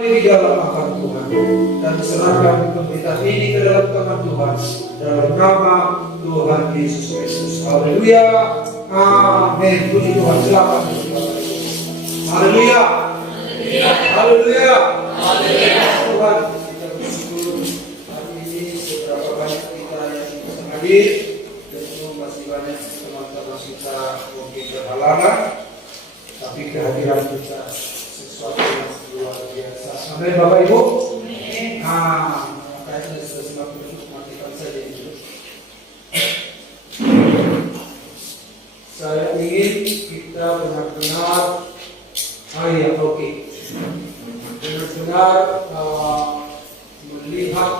di dalam akan Tuhan dan serahkan pemberitaan ini ke dalam tangan Tuhan dalam nama Tuhan Yesus Kristus. Haleluya. Amin. Puji Tuhan. Silakan. Haleluya. Haleluya. Haleluya. Tuhan, kita bersyukur hari ini seberapa banyak kita yang bisa hadir. Tentu masih banyak teman-teman kita mungkin berhalangan, tapi kehadiran kita sesuatu yang luar biasa. Amin, Bapak Ibu. Makanya sudah semakin cukup, matikan saja itu. Saya ingin kita benar-benar benar-benar melihat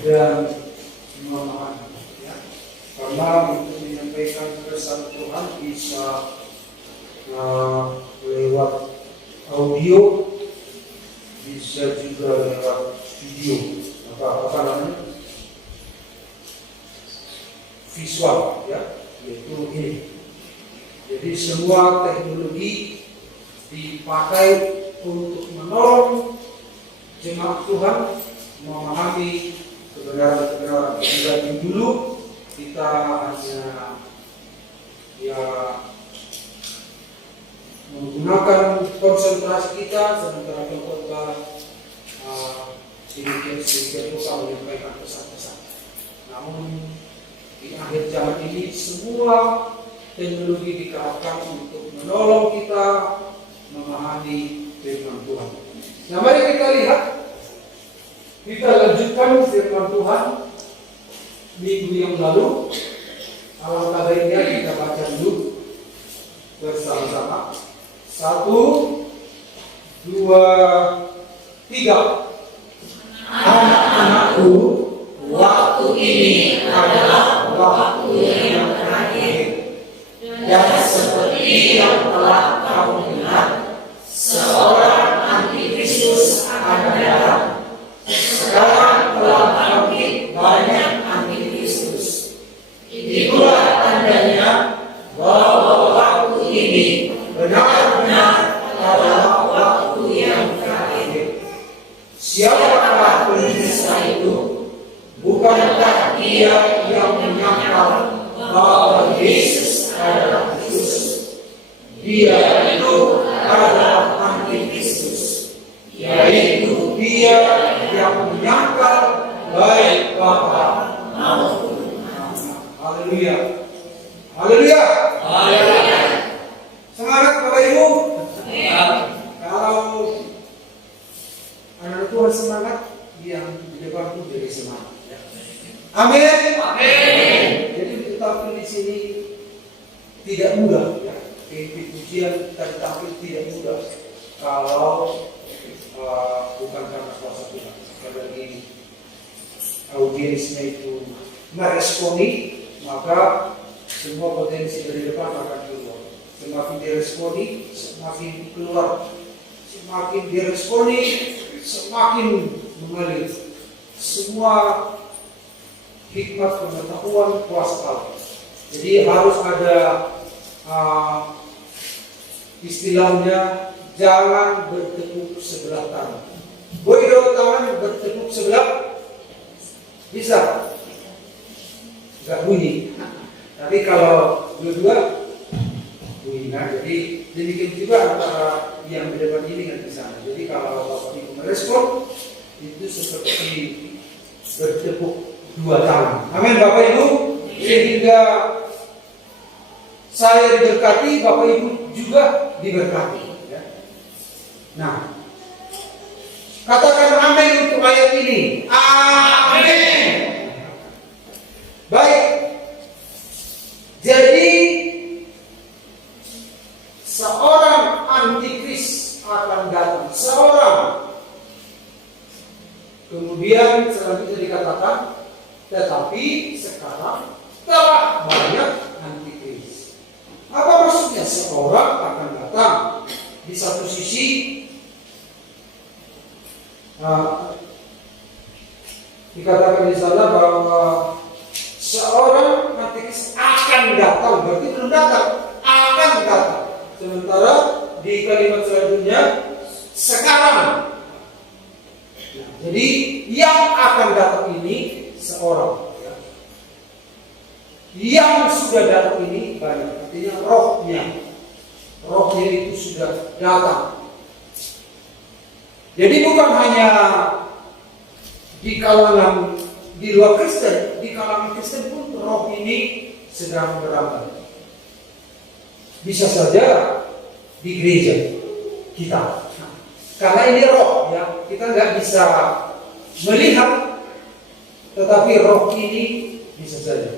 dan memahami, ya. Karena untuk menyampaikan pesan Tuhan bisa lewat audio, bisa juga lewat video, apa namanya, visual, ya, yaitu ini. Jadi semua teknologi dipakai untuk menolong jemaat Tuhan memahami kebenaran-kebenaran. Dari dulu kita hanya menggunakan konsentrasi kita sementara pengkhotbah sedikit bisa menyampaikan pesan-pesan. Namun di akhir zaman ini semua teknologi dikerahkan untuk menolong kita memahami firman Tuhan. Nah, mari kita lihat, kita lanjutkan firman Tuhan minggu yang lalu. Alangkah baiknya kita baca dulu bersama-sama. 1, 2, 3. Anak-anakku, waktu ini adalah waktu yang terakhir. Dan seperti yang telah kamu lihat, seorang antikristus akan datang. Sekarang telah bangkit banyak antikristus. Itulah tandanya bahwa waktu ini benar-benar adalah waktu yang terakhir. Siapakah pendusta itu? Bukankah dia yang menyangkal bahwa Yesus adalah Kristus? Dia itu adalah antikristus, yaitu dia yang menyangkal baik Bapa maupun Anak. Haleluya. Haleluya. Haleluya. Semangat Bapak Ibu. Kalau anak Tuhan semangat, yang di depan itu jadi semangat. Amin. Amin. Jadi tetapi di sini tidak mudah, ya. Pujian dan tampil tidak mudah kalau bukan karena kuasa Tuhan. Sekali lagi audiensnya itu meresponi, maka semua potensi dari depan akan keluar. Semakin diresponi, semakin keluar. Semakin diresponi, semakin mengalir. Semua hikmat pengetahuan kuasa Allah. Jadi harus ada istilahnya jangan bertepuk sebelah tangan. Boleh dong tangan bertepuk sebelah? Bisa? Enggak bunyi. Tapi kalau dua-dua bunyi. Nah, jadi demikian juga antara yang di depan ini dan di sana. Jadi kalau Bapak Ibu merespon itu seperti bertepuk dua tangan. Amin Bapak Ibu. Sehingga saya diberkati, Bapak Ibu juga diberkati. Ya. Nah, katakan amin untuk ayat ini. Amin. Baik. Jadi seorang antikris akan datang. Seorang. Kemudian selanjutnya dikatakan, tetapi sekarang telah banyak antikris. Apa maksudnya? Seorang akan datang. Di satu sisi dikatakan di sana bahwa seorang antikris akan datang, berarti belum datang, akan datang. Sementara di kalimat selanjutnya, sekarang. Nah, jadi yang akan datang ini seorang, ya. Yang sudah datang ini banyak, artinya rohnya itu sudah datang. Jadi bukan hanya di kalangan di luar Kristen, di kalangan Kristen pun roh ini sedang berambah. Bisa saja di gereja kita. Karena ini roh, ya, kita nggak bisa melihat, tetapi roh ini bisa saja.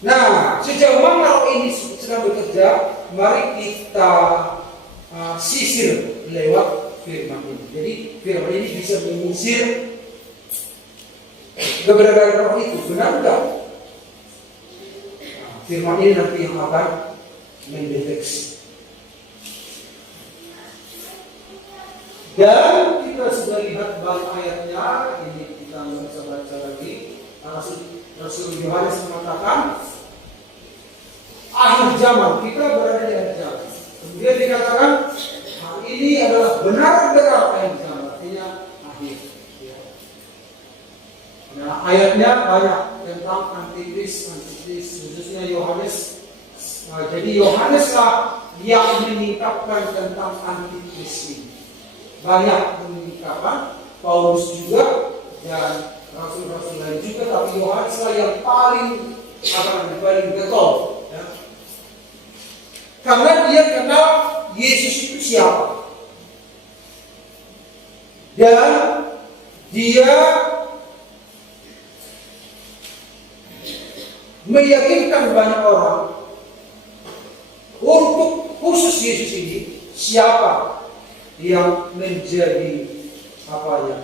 Nah, sejauh mana roh ini sedang bekerja, mari kita sisir lewat firman ini. Jadi firman ini bisa mengusir keberadaan roh itu, benar enggak? Nah, firman ini nanti yang akan mendeteksi. Dan kita sudah lihat banyak ayatnya, ini kita nggak bisa baca lagi. Rasul Yohanes mengatakan akhir zaman, kita berada di akhir zaman. Kemudian dikatakan ini adalah benar-benar akhir zaman, artinya akhir. Nah, ayatnya banyak tentang antikris, khususnya Yohanes. Nah, jadi Yohaneslah yang meningkatkan tentang antikris ini. Banyak meningkatkan, Paulus juga dan rasul-rasul lain juga, tapi Yohaneslah yang paling getol, ya. Karena dia kenal Yesus itu siapa, dan dia meyakinkan banyak orang untuk khusus Yesus ini siapa yang menjadi apa ya,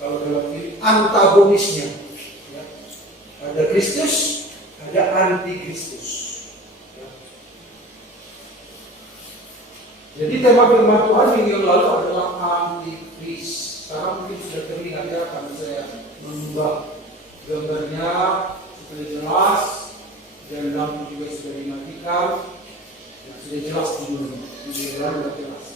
kalau dalam film antagonisnya, ya. Ada Kristus, ada antikristus, ya. Jadi tema firman Tuhan minggu yang lalu adalah antikris. Sekarang mungkin sudah terlihat, ya, karena saya mengubah gambarnya supaya jelas dan lampu juga sudah dimatikan. Ya, sudah jelas dulu. Sudah jelas.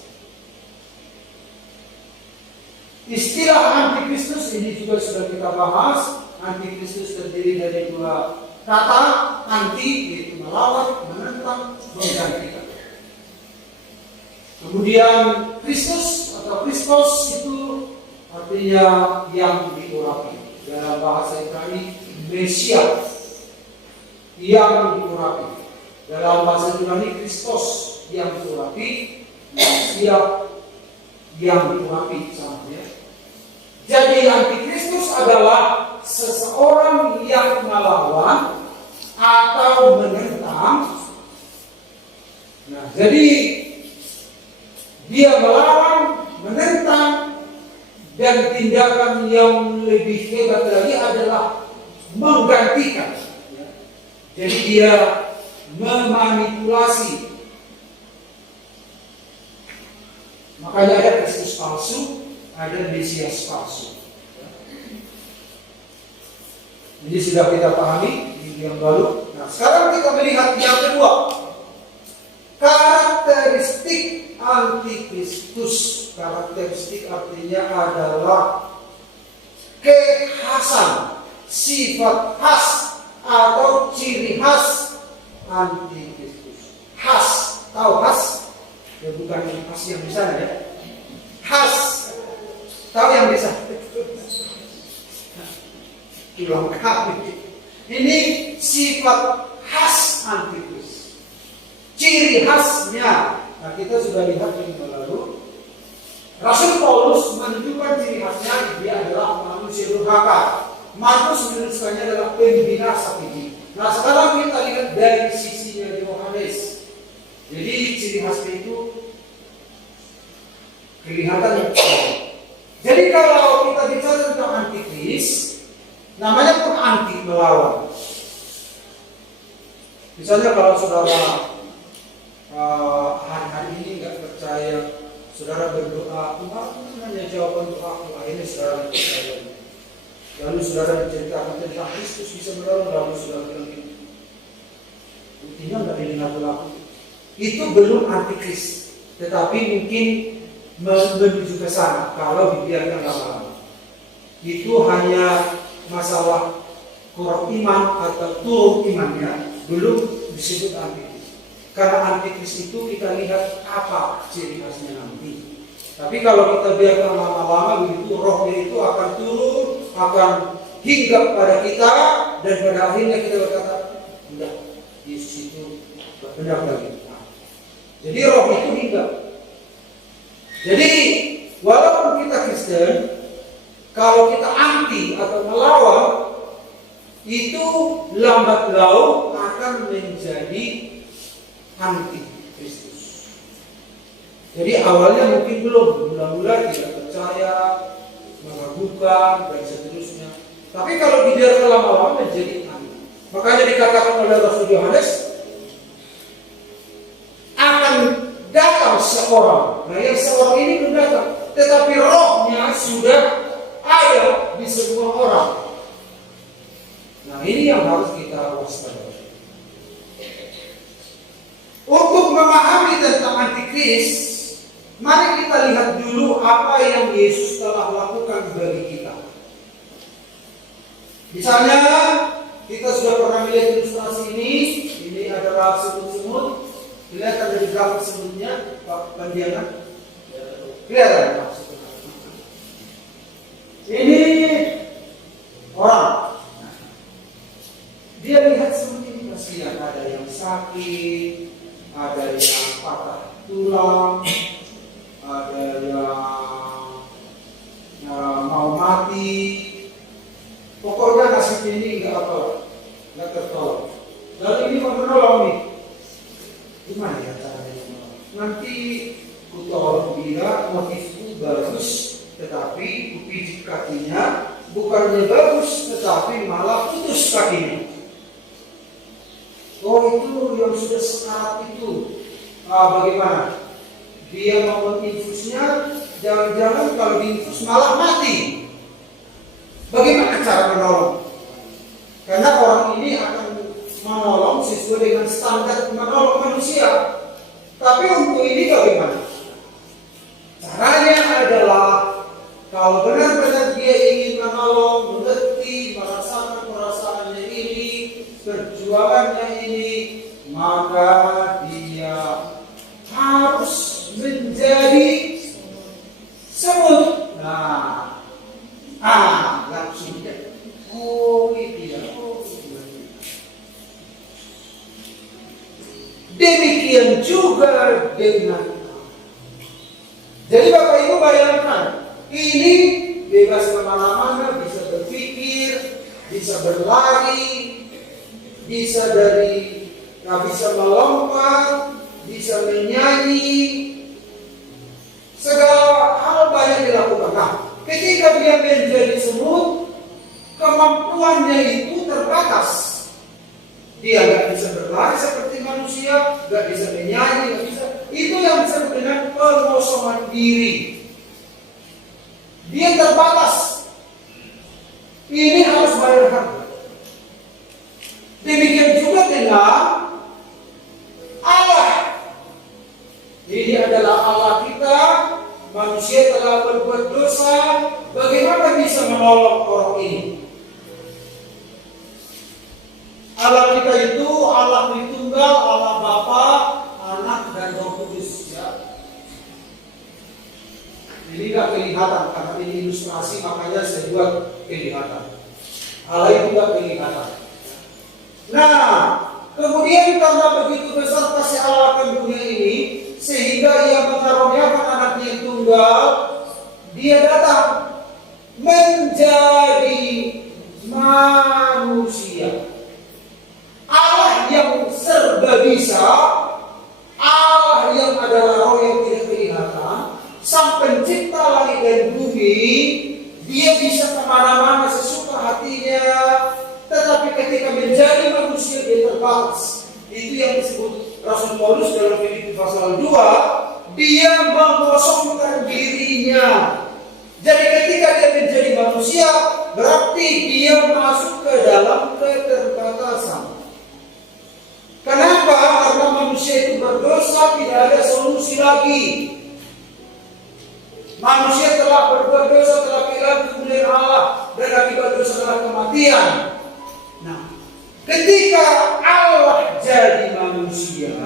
Istilah antikristus ini juga sudah kita bahas. Antikristus terdiri dari dua kata, anti yaitu melawan, menentang, menggantikan. Kemudian Kristus atau Kristos itu artinya yang diurapi. Dalam bahasa Ibrani Mesias, yang diurapi. Dalam bahasa Yunani Kristos yang diurapi, Mesias yang diurapi, sama, ya. Jadi antikristus adalah seseorang yang melawan atau menentang. Nah, jadi dia melawan, menentang, dan tindakan yang lebih hebat lagi adalah menggantikan. Jadi dia memanipulasi. Makanya ada Kristus palsu, ada Mesias palsu. Ini sudah kita pahami di yang baru. Nah, sekarang kita melihat yang kedua. Karakteristik antikristus. Karakteristik artinya adalah kekhasan, sifat khas atau ciri khas antikristus. Khas, tahu khas? Ya, bukan khas yang di sana, ya. Khas, tahu yang di sana? Tulang kaki. Ini sifat khas antikristus. Ciri khasnya. Nah, kita sudah lihat minggu lalu. Rasul Paulus menunjukkan ciri khasnya, dia adalah manusia durhaka. Markus menuliskannya adalah pembinasa ini. Nah, sekarang kita lihat dari sisinya Yohanes. Jadi ciri khasnya itu kelihatan. Jadi kalau kita bicara tentang antikris, namanya pun anti, melawan. Misalnya kalau saudara hari-hari ini nggak percaya, saudara berdoa, Tuhan hanya jawaban doaku, akhirnya saudara percaya. Lalu saudara menceritakan tentang Kristus bisa menolong, lalu saudara bilang gitu. Buktinya nggak ada yang laku. Itu belum antikris. tetapi mungkin menuju ke sana kalau dibiarkan lama-lama. Itu hanya masalah kurang iman atau turun imannya, belum disebut antikris. Karena antikris itu kita lihat apa ciri khasnya nanti. Tapi kalau kita biarkan lama-lama begitu, rohnya itu akan turun, akan hinggap pada kita, dan pada akhirnya kita berkata, enggak, Yesus itu benar lagi. Jadi roh itu hinggap. Jadi walaupun kita Kristen, kalau kita anti atau melawan, itu lambat laun akan menjadi anti Kristus. Jadi awalnya mungkin belum, mula-mula tidak percaya, meragukan, dan seterusnya. Tapi kalau dibiarkan lama-lama menjadi anti. Makanya dikatakan oleh Rasul Yohanes, akan datang seorang. Nah, yang seorang ini belum datang, tetapi rohnya sudah ada di semua orang. Nah, ini yang harus kita waspadai. Untuk memahami tentang antikris, mari kita lihat dulu apa yang Yesus telah lakukan bagi kita. Misalnya, kita sudah pernah melihat ilustrasi ini. Ini adalah semut-semut. Kelihatan dari grafik sebelumnya, Pak Bandiana? Kelihatan. Ini orang. Dia lihat seperti ini, kasihan. Ada yang sakit, ada yang patah tulang, ada yang mau mati. Pokoknya nasib ini nggak tertolong. Lalu ini mau menolong nih. Gimana ya caranya? Nanti ku tolong dia, motifku bagus, tetapi ku pijit kakinya, bukannya bagus, tetapi malah putus kakinya. Oh, itu yang sudah sekarat itu. Bagaimana? Dia mau menginfusnya, jangan-jangan kalau diinfus malah mati. Bagaimana cara menolong? Karena orang ini akan menolong sesuai dengan standar menolong manusia. Tapi untuk ini bagaimana? Caranya adalah kalau benar-benar dia ingin menolong, mengerti, merasakan perasaannya ini, perjuangannya ini, maka dia harus menjadi semut. Langsung dia. Demikian juga dengan. Jadi Bapak Ibu bayangkan, ini bebas kemana-mana, bisa berpikir, bisa berlari, bisa melompat, bisa menyanyi, segala hal banyak dilakukan. Nah, ketika dia menjadi semut, kemampuannya itu terbatas. Dia nggak bisa berlari seperti manusia, nggak bisa menyanyi, nggak bisa. Itu yang disebut dengan pengosongan diri. Dia terbatas. Ini harus bayar harga. Demikian juga dengan Allah. Ini adalah Allah kita. Manusia telah berbuat dosa. Bagaimana bisa menolong orang ini? Allah kita itu Allah Tritunggal, Allah Bapa, Anak, dan Roh Kudus. Ya. Ini tidak kelihatan karena ini ilustrasi, makanya saya buat kelihatan. Allah itu tidak kelihatan. Nah, kemudian karena begitu besar kasih Allah akan dunia ini, sehingga Ia mengaruniakan anaknya yang tunggal, Dia datang menjadi manusia. Allah yang serba bisa, Allah yang adalah roh yang tidak kelihatan, Sang Pencipta langit dan bumi, Dia bisa kemana-mana sesuka hatinya. Tetapi ketika menjadi manusia dia terbatas. Itu yang disebut Rasul Paulus dalam Filipi pasal 2, dia mengosongkan dirinya. Jadi ketika dia menjadi manusia, berarti dia masuk ke dalam keterbatasan. Kenapa? Karena manusia itu berdosa, tidak ada solusi lagi. Manusia telah berbuat dosa, telah kehilangan kemuliaan Allah, dan akibat dosa adalah kematian. Nah, ketika Allah jadi manusia,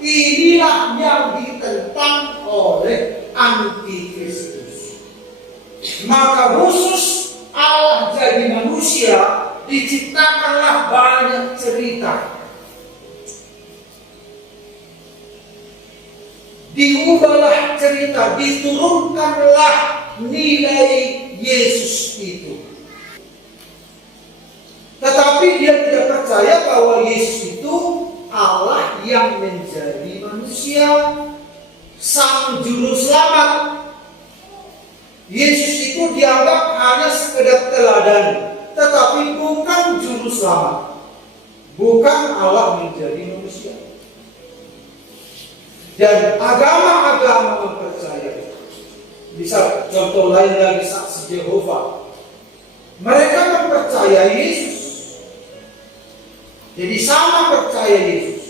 inilah yang ditentang oleh antikristus. Maka khusus Allah jadi manusia, diciptakanlah banyak cerita. Diubahlah cerita, diturunkanlah nilai Yesus itu. Tetapi dia tidak percaya bahwa Yesus itu Allah yang menjadi manusia, sang juru selamat. Yesus itu dianggap hanya sekedar teladan, tetapi bukan juru selamat, bukan Allah menjadi manusia. Dan agama-agama mempercayai. Bisa contoh lain lagi, saksi Yehova. Mereka mempercayai Yesus. Jadi sama percaya Yesus.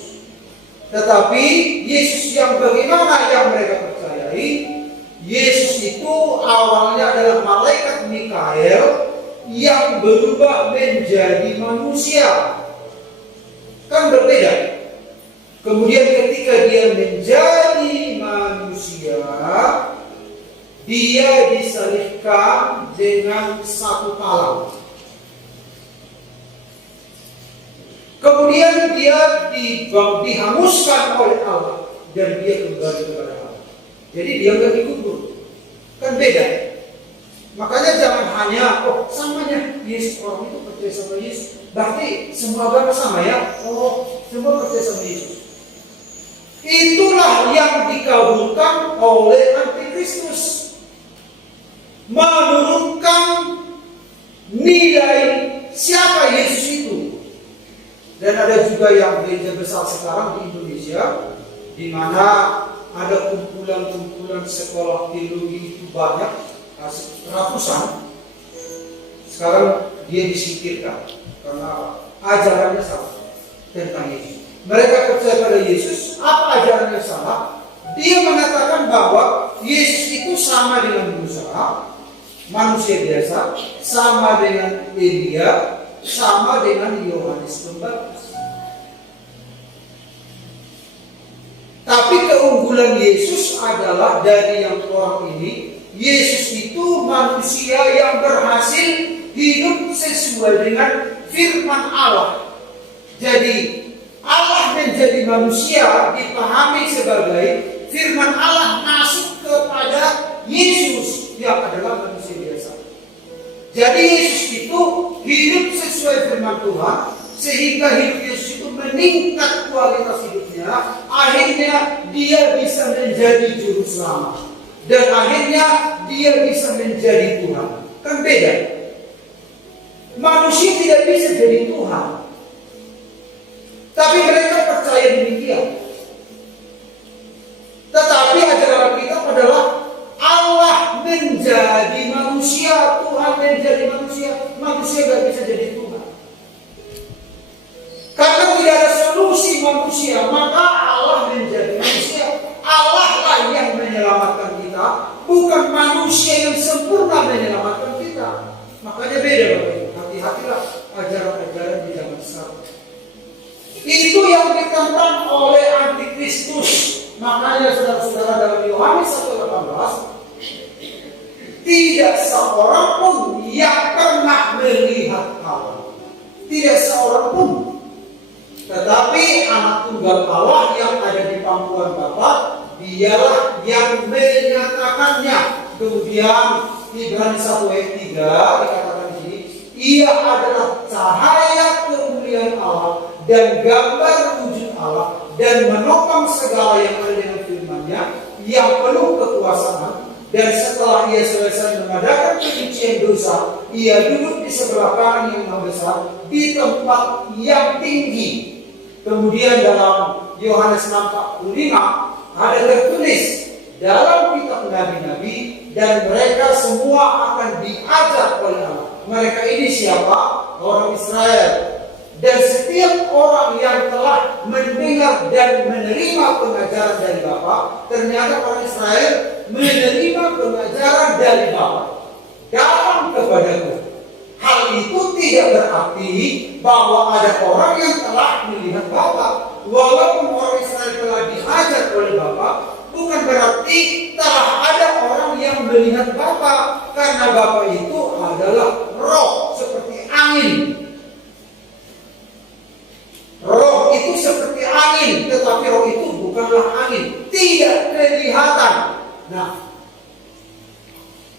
Tetapi Yesus yang bagaimana yang mereka percayai? Yesus itu awalnya adalah malaikat Mikael yang berubah menjadi manusia. Kan berbeda. Kemudian ketika dia menjadi manusia, dia disalibkan dengan satu palang. Kemudian dia dihanguskan oleh Allah dan dia kembali kepada Allah. Jadi dia nggak dikubur. Kan beda. Makanya jangan hanya samanya Yesus, orang itu percaya sama Yesus, berarti semua agama sama ya? Semua percaya sama Yesus. Itulah yang dikabulkan oleh antikristus, menurunkan nilai siapa Yesus itu. Dan ada juga yang gereja besar sekarang di Indonesia, di mana ada kumpulan-kumpulan sekolah teologi itu banyak, ratusan. Sekarang dia disingkirkan karena ajarannya salah tentang Yesus. Mereka percaya pada Yesus, apa ajarannya salah? Dia mengatakan bahwa Yesus itu sama dengan Musa, manusia biasa, sama dengan Elia, sama dengan Yohanes Pembaptis. Tapi keunggulan Yesus adalah dari yang orang ini, Yesus itu manusia yang berhasil hidup sesuai dengan firman Allah. Jadi Allah menjadi manusia dipahami sebagai firman Allah masuk kepada Yesus yang adalah manusia biasa. Jadi Yesus itu hidup sesuai firman Tuhan, sehingga hidup Yesus itu meningkat kualitas hidupnya. Akhirnya dia bisa menjadi juru selamat, dan akhirnya dia bisa menjadi Tuhan. Kan beda. Manusia tidak bisa jadi Tuhan, tapi mereka percaya demikian. Tetapi ajaran kita adalah Allah menjadi manusia, Tuhan menjadi manusia. Manusia tidak bisa jadi Tuhan. Karena tidak ada solusi manusia, maka Allah menjadi manusia. Allah lah yang menyelamatkan kita, bukan manusia yang sempurna menyelamatkan kita. Makanya beda, Bapak. Hati-hatilah ajaran-ajaran di zaman sekarang. Itu yang ditentang oleh antikristus. Makanya saudara-saudara, dalam Yohanes 1:18, tidak seorang pun yang pernah melihat Allah, tidak seorang pun, tetapi anak tunggal Allah yang ada di pangkuan Bapa, dialah yang menyatakannya. Kemudian Ibrani 1:3 dikatakan di sini, ia adalah cahaya kemuliaan Allah dan gambar wujud Allah, dan menopang segala yang ada dengan firman-Nya yang penuh kekuasaan. Dan setelah ia selesai mengadakan penyucian dosa, ia duduk di sebelah kanan yang Maha Besar di tempat yang tinggi. Kemudian dalam Yohanes 6:45 ada tertulis dalam kitab Nabi-Nabi, dan mereka semua akan diajar oleh Allah. Mereka ini siapa? Orang Israel. Dan setiap orang yang telah mendengar dan menerima pengajaran dari Bapa, ternyata orang Israel menerima pengajaran dari Bapa. Datang kepadaku. Hal itu tidak berarti bahwa ada orang yang telah melihat Bapa. Walaupun orang Israel telah diajar oleh Bapa, bukan berarti telah ada orang yang melihat Bapa. Karena Bapa itu adalah roh seperti angin. Roh itu seperti angin, tetapi roh itu bukanlah angin, tidak kelihatan. Nah,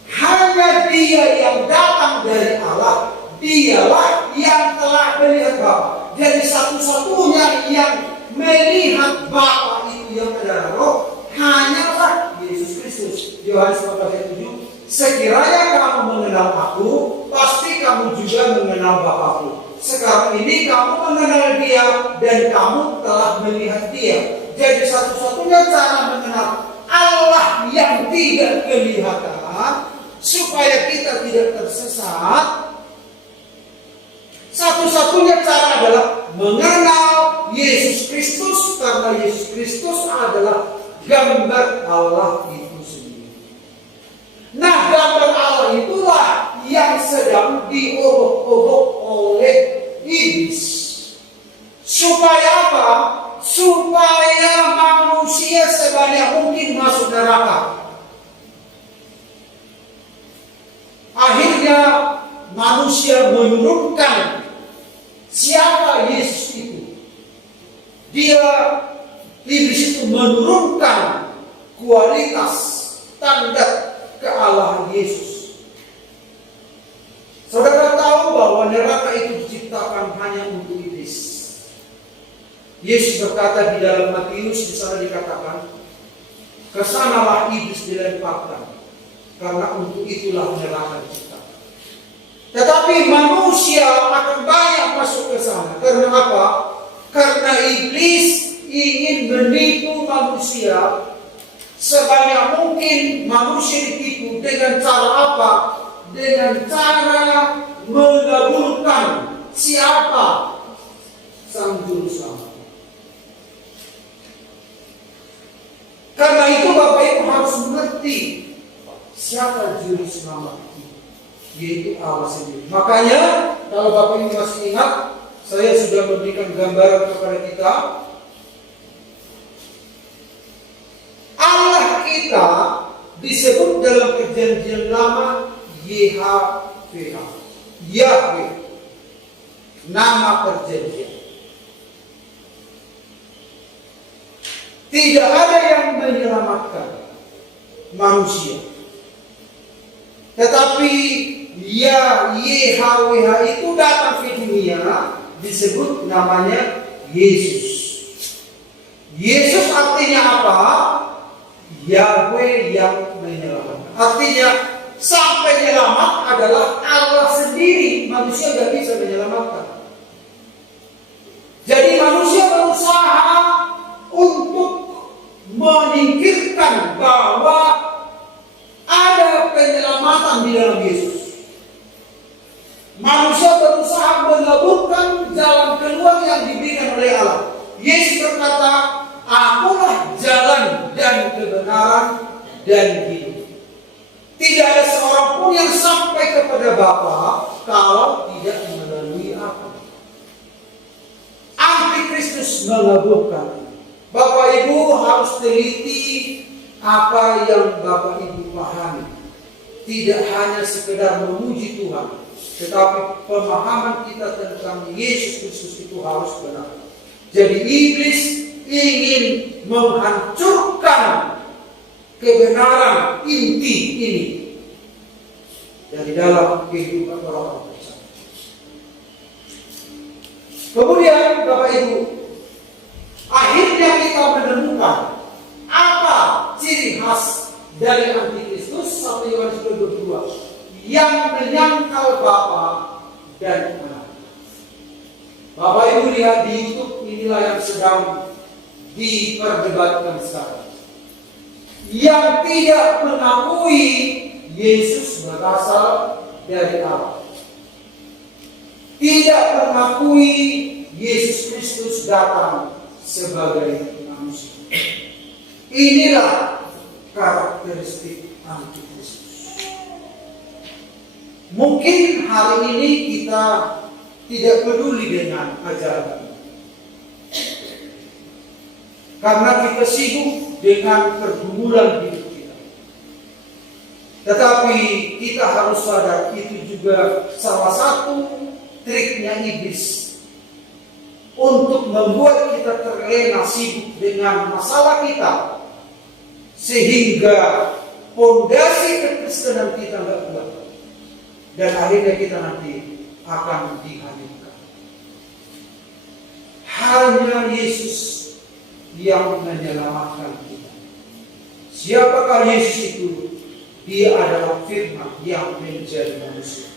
hanya Dia yang datang dari Allah, Dialah yang telah melihat Bapa. Jadi satu-satunya yang melihat Bapa itu yang adalah roh hanyalah Yesus Kristus. Yohanes 14:7. Sekiranya kamu mengenal Aku, pasti kamu juga mengenal Bapa-Ku. Sekarang ini kamu mengenal Dia dan kamu telah melihat Dia. Jadi satu-satunya cara mengenal Allah yang tidak kelihatan supaya kita tidak tersesat, satu-satunya cara adalah mengenal Yesus Kristus, karena Yesus Kristus adalah gambar Allah itu sendiri. Nah, gambar Allah itulah yang sedang diobok-obok oleh iblis. Supaya apa? Supaya manusia sebanyak mungkin masuk neraka. Akhirnya manusia menurunkan siapa Yesus itu. Iblis itu menurunkan kualitas tanda kealahan Yesus. Saudara tahu bahwa neraka itu diciptakan hanya untuk iblis. Yesus berkata di dalam Matius, di sana dikatakan, kesanalah iblis dilemparkan, karena untuk itulah neraka diciptakan. Tetapi manusia akan banyak masuk ke sana. Karena apa? Karena iblis ingin menipu manusia. Sebanyak mungkin manusia ditipu dengan cara apa? Dengan cara menggabungkan siapa sang juru selamat. Karena itu Bapak Ibu harus mengerti siapa juru selamat itu, yaitu Allah sendiri. Makanya kalau Bapak Ibu masih ingat, saya sudah memberikan gambaran kepada kita. Allah kita disebut dalam perjanjian lama YHWH, Yahweh, nama perjanjian. Tidak ada yang menyelamatkan manusia, tetapi YHWH itu datang ke dunia, disebut namanya Yesus. Yesus artinya apa? Yahweh yang menyelamatkan. Artinya sang penyelamat adalah Allah sendiri. Manusia tidak bisa menyelamatkan. Jadi manusia berusaha untuk menyingkirkan bahwa ada penyelamatan di dalam Yesus. Manusia berusaha mengaburkan jalan keluar yang diberikan oleh Allah. Yesus berkata, Akulah jalan dan kebenaran dan hidup. Tidak ada seorang pun yang sampai kepada Bapa kalau tidak melalui Aku. Antikristus mengaburkan. Bapak Ibu harus teliti apa yang Bapak Ibu pahami. Tidak hanya sekedar memuji Tuhan, tetapi pemahaman kita tentang Yesus Kristus itu harus benar. Jadi iblis ingin menghancurkan kebenaran inti ini dari dalam kehidupan orang-orang percaya. Kemudian Bapak Ibu, akhirnya kita menemukan apa ciri khas dari Antikristus 1 Yohanes 22 yang menyangkal Bapa dan Anak. Bapak Ibu lihat di YouTube, inilah yang sedang diperdebatkan sekarang. Yang tidak mengakui Yesus berasal dari Allah. tidak mengakui Yesus Kristus datang sebagai manusia. Inilah karakteristik antikristus. Mungkin hari ini kita tidak peduli dengan ajaran, karena kita sibuk dengan pergumulan hidup kita. Tetapi kita harus sadar itu juga salah satu triknya iblis untuk membuat kita terlena sibuk dengan masalah kita, sehingga fondasi kekristenan kita nggak kuat, dan akhirnya kita nanti akan dihancurkan. Hanya Yesus yang menyelamatkan kita. Siapakah Yesus itu? Dia adalah firman yang menjadi manusia.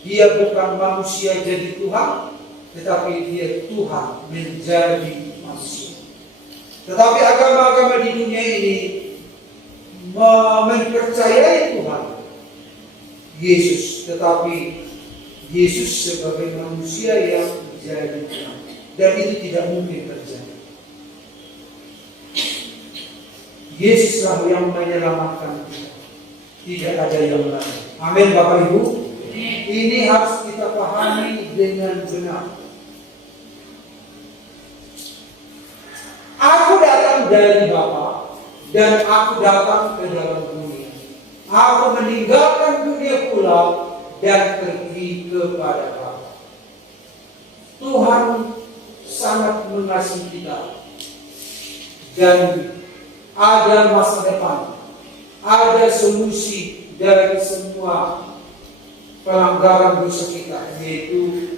Dia bukan manusia jadi Tuhan, tetapi dia Tuhan menjadi manusia. Tetapi agama-agama di dunia ini mempercayai Tuhan Yesus, tetapi Yesus sebagai manusia yang menjadi Tuhan, dan itu tidak mungkin terjadi. Yesuslah yang menyelamatkan kita, tidak ada yang lain. Amin, Bapak Ibu. Ini harus kita pahami dengan benar. Aku datang dari Bapa, dan aku datang ke dalam dunia. Aku meninggalkan dunia pula dan pergi kepada Bapa. Tuhan sangat mengasihi kita, dan ada masa depan, ada solusi dari semua pelanggaran dosa kita, yaitu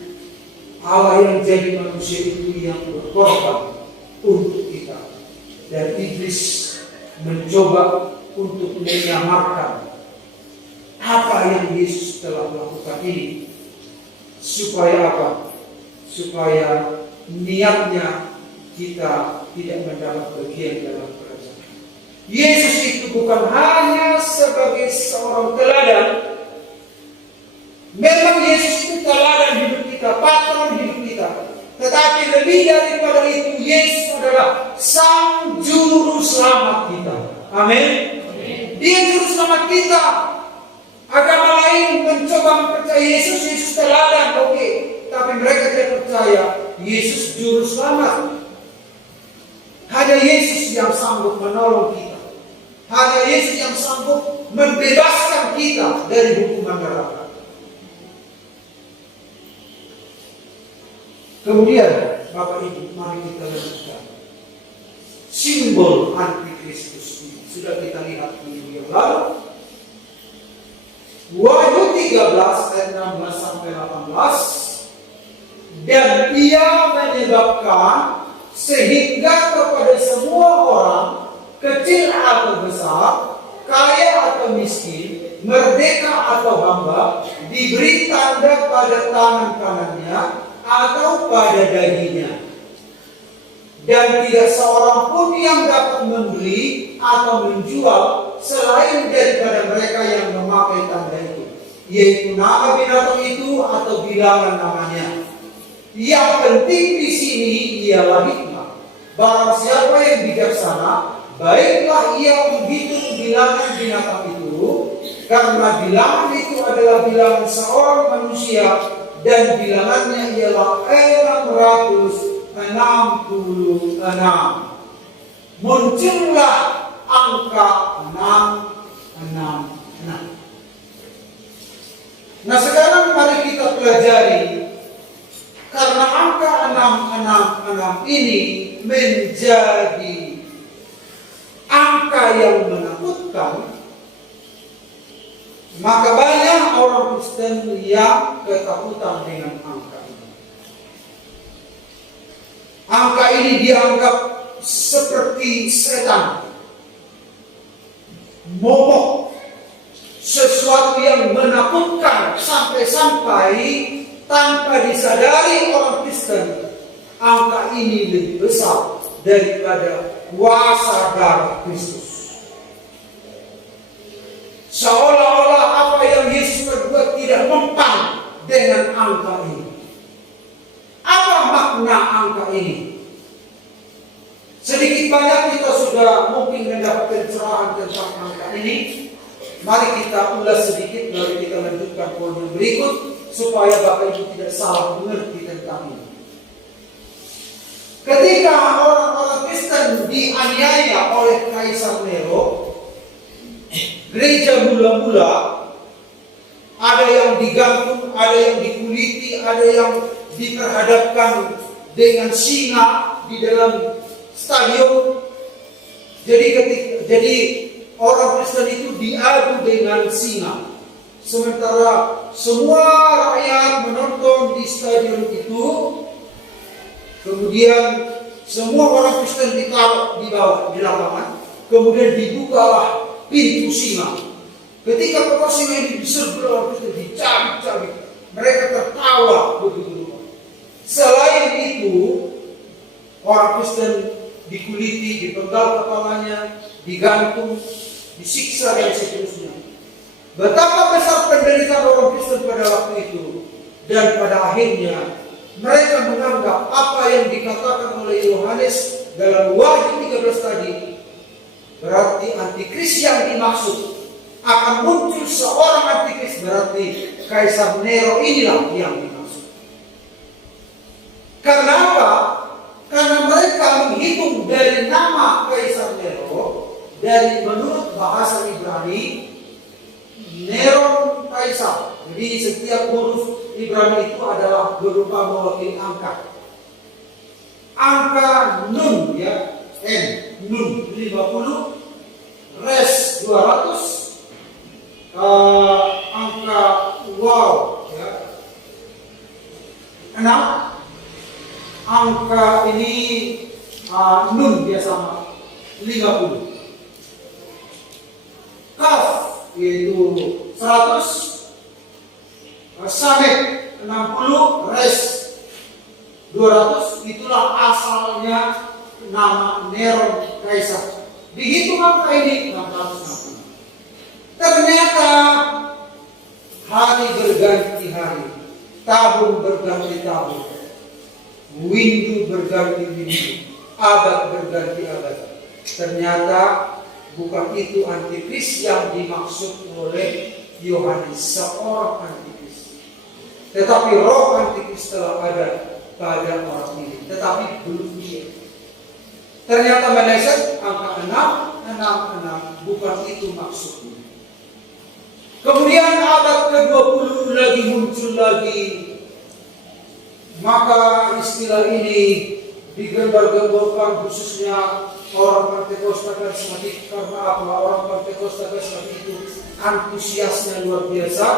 Allah yang jadi manusia itu yang berkorban untuk kita. Dan iblis mencoba untuk menyamarkan apa yang Yesus telah melakukan ini. Supaya apa? Supaya niatnya kita tidak mendapat bagian dalam kerajaan. Yesus itu bukan hanya sebagai seorang teladan. Memang Yesus itu teladan hidup kita, patron hidup kita. Tetapi lebih daripada itu, Yesus adalah Sang Juru Selamat kita. Amin. Dia Juru Selamat kita. Agama lain mencoba mempercayai Yesus, Yesus teladan, oke. Tapi mereka tidak percaya Yesus Juru Selamat. Hanya Yesus yang sanggup menolong kita. Hanya Yesus yang sanggup membebaskan kita dari hukuman neraka. Kemudian, Bapak Ibu, mari kita lanjutkan. Simbol antikristus ini sudah kita lihat minggu yang lalu. Wahyu 13 ayat 16 sampai 18. Dan ia menyebabkan sehingga kepada semua orang, kecil atau besar, kaya atau miskin, merdeka atau hamba, diberi tanda pada tangan kanannya atau pada dahinya. Dan tidak seorang pun yang dapat membeli atau menjual selain daripada mereka yang memakai tanda itu, yaitu nama binatang itu atau bilangan namanya. Yang penting di sini ialah hikmah. Barang siapa yang bijaksana, baiklah ia menghitung bilangan binatang itu, karena bilangan itu adalah bilangan seorang manusia, dan bilangannya ialah 666. Muncullah angka 666. Nah, sekarang mari kita pelajari, karena angka 666 ini menjadi angka yang menakutkan, maka banyak orang Kristen yang ketakutan dengan angka ini. Angka ini dianggap seperti setan, momok, sesuatu yang menakutkan, sampai-sampai tanpa disadari orang Kristen, angka ini lebih besar daripada kuasa darah Kristus. Seolah-olah apa yang Yesus berbuat tidak mempan dengan angka ini. ini, mari kita ulas sedikit, lalu kita lanjutkan poin yang berikut, supaya Bapak Ibu tidak salah mengerti tentang ini. Ketika orang-orang Kristen dianiaya oleh Kaisar Nero, gereja mula-mula ada yang digantung, ada yang dikuliti, ada yang diperhadapkan dengan singa di dalam stadion. Jadi orang Kristen itu diadu dengan singa. Sementara semua rakyat menonton di stadion itu, kemudian semua orang Kristen ditaruh di bawah di lapangan, kemudian dibukalah pintu singa. Ketika kepala singa ini diserbu orang Kristen, dicabik-cabik, mereka tertawa begitu. Selain itu, orang Kristen dikuliti, dipenggal kepalanya, digantung, disiksa dan seterusnya. Betapa besar penderitaan orang Kristen pada waktu itu, dan pada akhirnya mereka menganggap apa yang dikatakan oleh Yohanes dalam Wahyu 13 tadi, berarti antikris yang dimaksud akan muncul seorang antikris, berarti Kaisar Nero inilah yang dimaksud. Karena apa? Karena mereka menghitung dari nama Kaisar Nero, dari menurut bahasa Ibrani, Neron Kaisar. Jadi setiap huruf Ibrani itu adalah berupa mewakili angka. Angka nun, ya, N, nun 50, res 200, angka wow, ya, 6, angka ini nun dia sama 50. Kaf yaitu 100, samet 60, res 200. Itulah asalnya nama Neron Kaisar. Dihitung angka ini 660. Ternyata hari berganti hari, tahun berganti tahun, windu berganti windu, abad berganti abad. Ternyata bukan itu antikris yang dimaksud oleh Yohanes, seorang antikris. Tetapi roh antikris telah ada pada orang ini, tetapi belum dia. Ternyata meleset angka 666, bukan itu maksudnya. Kemudian abad ke-20 lagi muncul lagi, maka istilah ini digembar-gemborkan khususnya orang Pentakosta karismatik. Karena apa? Orang Pentakosta karismatik itu antusiasnya luar biasa,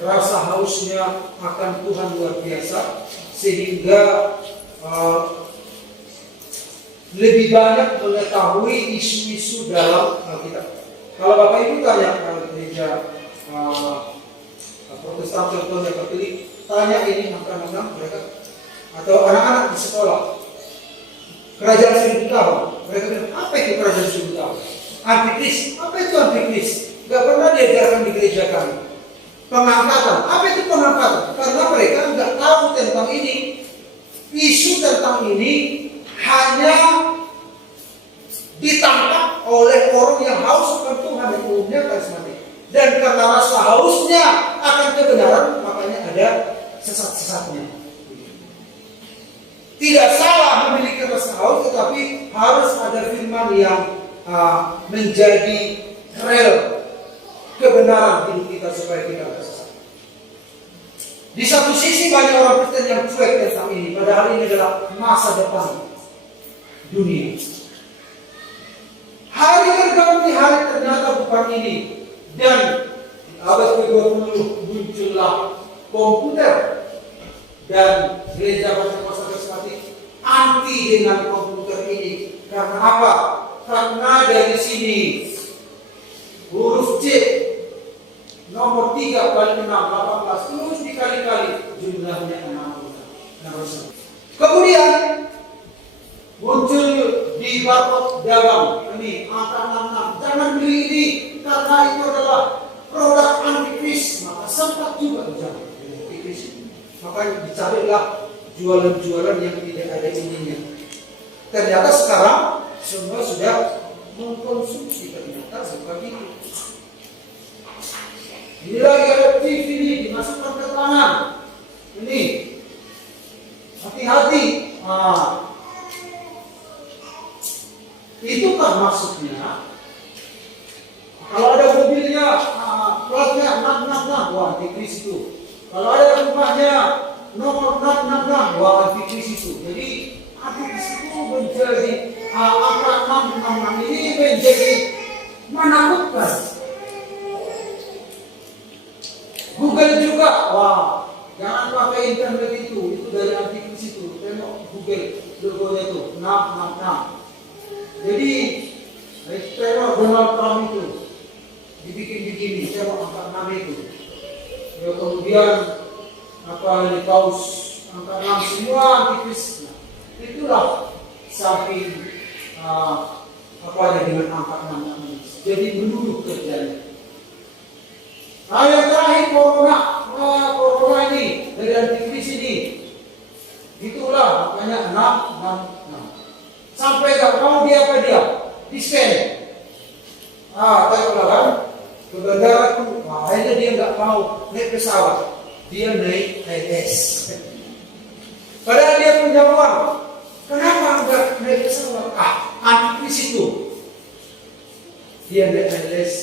rasa hausnya akan Tuhan luar biasa, sehingga lebih banyak mengetahui isu-isu dalam Alkitab. Kalau Bapak Ibu tanya gereja Protestan contohnya Katolik, tanya ini angka-angka mereka, atau anak-anak di sekolah, kerajaan 1000 tahun, mereka bilang, apa itu kerajaan 1000 tahun? Antikris, apa itu antikris? Gak pernah diajarkan di gereja kami. Pengangkatan, apa itu pengangkatan? Karena mereka nggak tahu tentang ini. Isu tentang ini hanya ditangkap oleh orang yang haus akan Tuhan, yang umumnya karismatik. Dan karena rasa hausnya akan kebenaran, makanya ada sesat-sesatnya. Tidak salah memiliki rasa haus, tetapi harus ada firman yang menjadi rel kebenaran hidup kita supaya kita tidak sesat. Di satu sisi banyak orang Kristen yang cuek tentang ini, padahal ini adalah masa depan dunia. Hari berganti hari ternyata bukan ini. Dan abad ke-20 muncullah komputer, dan gereja Pentakosta karismatik anti dengan komputer ini. Karena apa? Karena dari sini huruf C nomor 3 kali 6, 18, terus dikali-kali jumlahnya 60. Kemudian muncul di barcode dagang ini angka 66. Jangan beli ini karena itu adalah produk antikris. Maka sempat juga jangan antikris. Maka dicarilah jualan-jualan yang tidak ada ininya. Ternyata sekarang semua sudah mengkonsumsi, ternyata seperti itu. masukkan ke tangan. Ini, hati-hati. Itukah maksudnya? Kalau ada mobilnya, platnya wah antikris itu. Kalau ada rumahnya, nomor wah antikris itu. Jadi antikris itu menjadi angka 666 ini menjadi menakutkan. Google juga, wah jangan pakai internet itu dari antikris itu. Tengok Google logonya itu 666. Jadi tengok Donald Trump itu dibikin begini, tengok angka 6 itu. Ya, kemudian ini paus angka 6 semua antikris. Itulah samping dengan angka 6 ini. Jadi menurut kerjanya. Nah, yang terakhir corona ini dari antikris ini. Itulah makanya 666. Sampai gak mau dia apa dia? Di-scan. Tengoklah kan. Ke bandara tuh, akhirnya dia nggak mau naik pesawat. Dia naik LS. Padahal dia punya uang. Kenapa nggak naik pesawat? Antikris itu. Dia naik LS.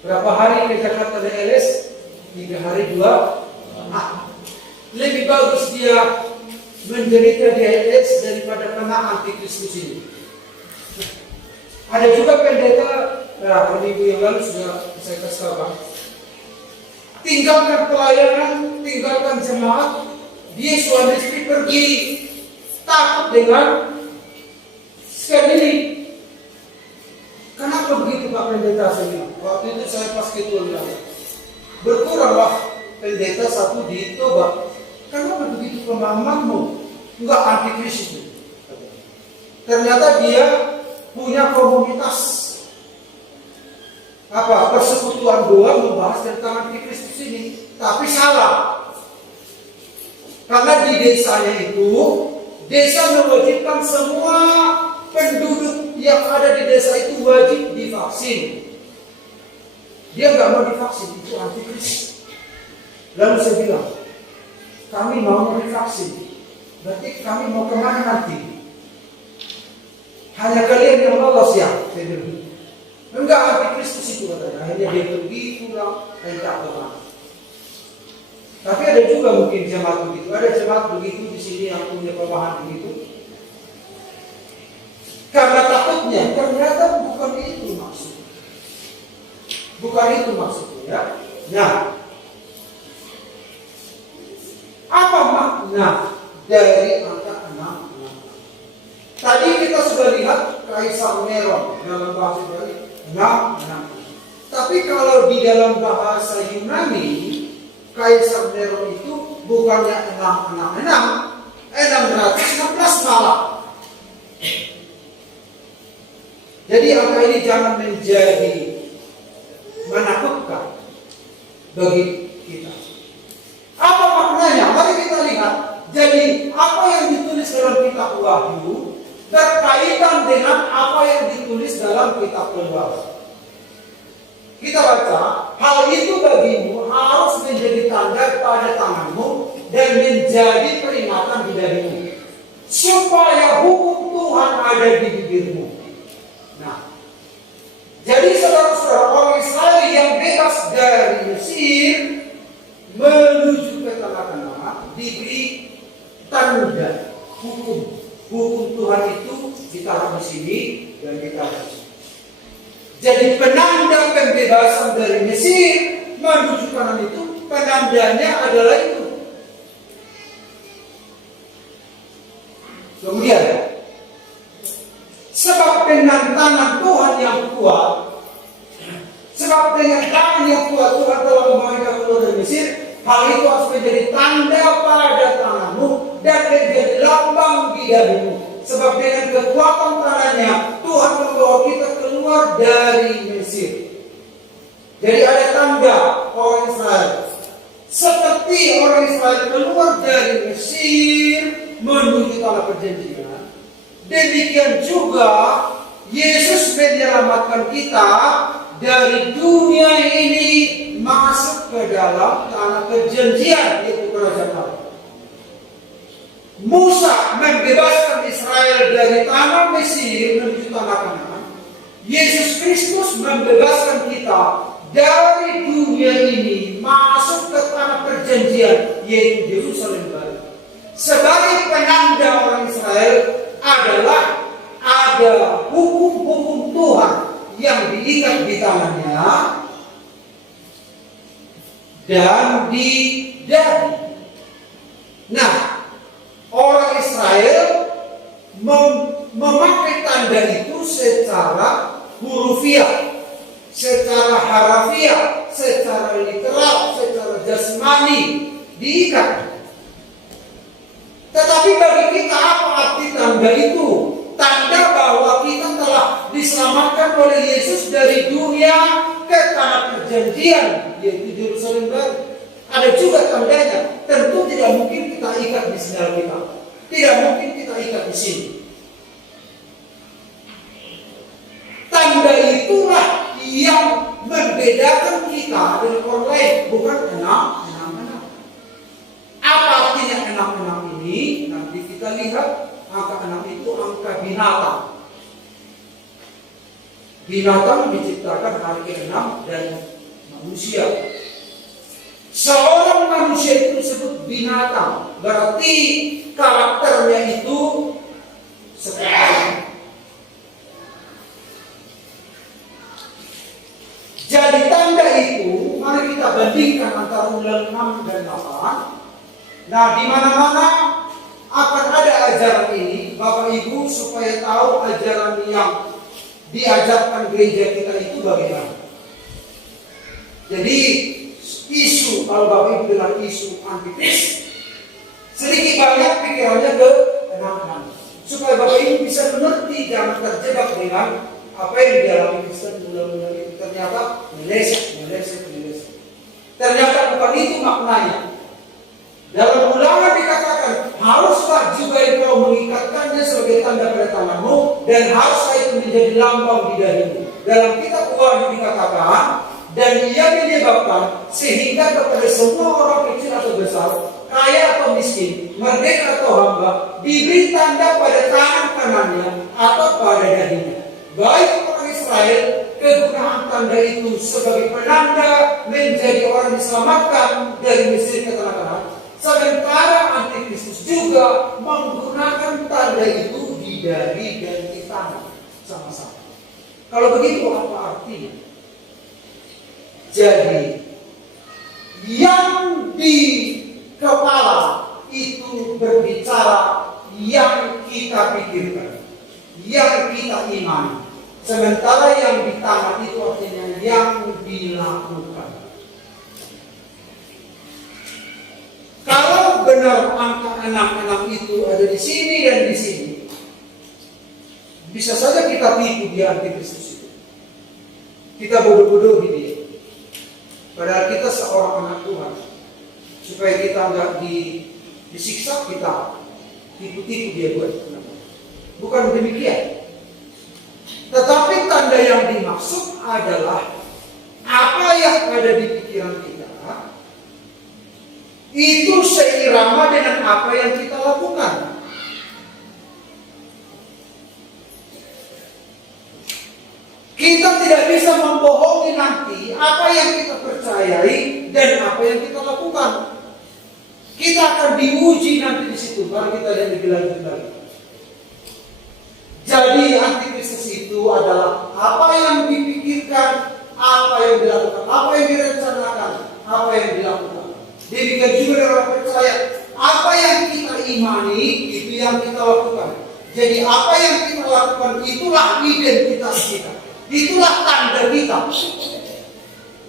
Berapa hari ke Jakarta naik LS? 3 hari 2. Lebih bagus dia menderita di LS daripada kena antikris ini. Ada juga pendeta, minggu yang lalu sudah saya kasih tahu, tinggalkan pelayanan, tinggalkan jemaat, dia suami istri pergi, takut dengan scan ini. Kenapa begitu Pak Pendeta saya? Waktu itu saya pas ketua bilang, berkuranglah pendeta satu di Toba. Kenapa begitu pemahamanmu? Enggak antikris itu. Ternyata dia punya komunitas persekutuan doa membahas tentang antikris ini, tapi salah. Karena di desanya itu, desa mewajibkan semua penduduk yang ada di desa itu wajib divaksin. Dia nggak mau divaksin, itu antikris. Lalu saya bilang, kami mau divaksin, berarti kami mau kemana nanti? Hanya kalian yang lolos ya, saya bilang. Enggak, antikristus itu katanya. Akhirnya dia pergi pulang dan tak pulang. Tapi ada juga mungkin jemaat begitu. Ada jemaat begitu di sini yang punya pemahaman begitu. Karena takutnya, ternyata bukan itu maksudnya. Bukan itu maksudnya ya. Nah, apa makna dari angka 6? Tadi kita sudah lihat Kaisar Neron dalam bahasa Ibrani 6. Tapi kalau di dalam bahasa Yunani, Kaisar Neron itu bukannya 616 malah. Jadi angka ini jangan menjadi menakutkan bagi kita. Apa maknanya? Mari kita lihat. Jadi apa yang ditulis dalam kitab Wahyu berkaitan dengan apa yang ditulis dalam kitab Keluaran. Kita baca, hal itu bagimu harus menjadi tanda pada tanganmu dan menjadi peringatan di darimu, supaya hukum Tuhan ada di bibirmu. Nah, jadi saudara-saudara, orang Israel yang bebas dari Mesir menuju ke tanah-tanah diberi tanda hukum. Hukum Tuhan itu ditaruh di sini dan ditaruh di sini. Jadi penanda pembebasan dari Mesir menuju Kanaan itu, penandanya adalah itu. Kemudian, sebab dengan tangan Tuhan yang kuat, sebab dengan tangan yang kuat Tuhan telah membawa keluar dari Mesir, hal itu harus menjadi tanda pada tanganmu dan menjadi lambang di dahimu. Sebab dengan kekuatan tangannya Tuhan membawa kita keluar dari Mesir. Jadi ada tanda orang Israel. Seperti orang Israel keluar dari Mesir menuju tanah perjanjian, demikian juga Yesus menyelamatkan kita dari dunia ini masuk ke dalam tanah perjanjian, yaitu kerajaan Allah. Musa membebaskan Israel dari tanah Mesir menuju tanah Kanaan. Yesus Kristus membebaskan kita dari dunia ini masuk ke tanah perjanjian, yaitu Yerusalem baru. Sebagai penanda orang Israel adalah ada hukum-hukum Tuhan yang diikat di tangannya dan di dahi. Nah, orang Israel memakai tanda itu secara hurufiah, secara harafiah, secara literal, secara jasmani, diikat. Tetapi bagi kita apa arti tanda itu? Tanda bahwa kita telah diselamatkan oleh Yesus dari dunia ke tanah perjanjian, yaitu Yerusalem baru. Ada juga tandanya. Tentu tidak mungkin kita ikat di sendal kita. Tidak mungkin kita ikat di sini. Tanda itulah yang membedakan kita dengan orang lain, bukan enam. Apa artinya enam ini? Nanti kita lihat. Angka 6 itu angka binatang. Binatang diciptakan hari ke-6 dan manusia. Seorang manusia itu disebut binatang. Berarti karakternya itu seperti. Jadi tanda itu, mari kita bandingkan antara Ulangan 6 dan 8. Nah, di mana-mana akan ada ajaran ini, Bapak Ibu, supaya tahu ajaran yang diajarkan gereja kita itu bagaimana. Jadi isu, kalau Bapak Ibu dengar isu antikris, sedikit banyak pikirannya ke enam-enam, supaya Bapak Ibu bisa mengerti, jangan terjebak dengan apa yang dialami Kristen mula-mula itu. Ternyata meleset. Ternyata bukan itu maknanya. Dalam Ulangan dikatakan, haruslah juga engkau mengikatkannya sebagai tanda pada tanganmu, dan haruslah itu menjadi lambang di dahimu. Dalam kitab Wahyu dikatakan, dan ia menyebabkan sehingga kepada semua orang kecil atau besar, kaya atau miskin, merdeka atau hamba, diberi tanda pada tangan kanannya atau pada dahinya. Baik orang Israel, kegunaan tanda itu sebagai penanda menjadi orang diselamatkan dari Mesir ke tanah Kanaan. Sementara Antikristus juga menggunakan tanda itu di dahi dan di tangan sama-sama. Kalau begitu apa artinya? Jadi yang di kepala itu berbicara yang kita pikirkan, yang kita imani. Sementara yang di tangan itu artinya yang dilakukan. Kalau benar angka 6 itu ada di sini dan di sini, bisa saja kita tipu di Antikristus itu. Kita bodoh-bodohi dia. Padahal kita seorang anak Tuhan. Supaya kita nggak disiksa, kita tipu-tipu dia buat. Bukan demikian. Tetapi tanda yang dimaksud adalah apa yang ada di pikiran kita itu seirama dengan apa yang kita lakukan. Kita tidak bisa membohongi nanti apa yang kita percayai dan apa yang kita lakukan. Kita akan diuji nanti di situ. Mari kita lihat lebih lanjut lagi. Jadi Antikristus itu adalah apa yang dipikirkan, apa yang dilakukan, apa yang direncanakan, apa yang dilakukan. Demikian juga orang percaya, apa yang kita imani itu yang kita lakukan. Jadi apa yang kita lakukan itulah identitas kita, itulah tanda kita.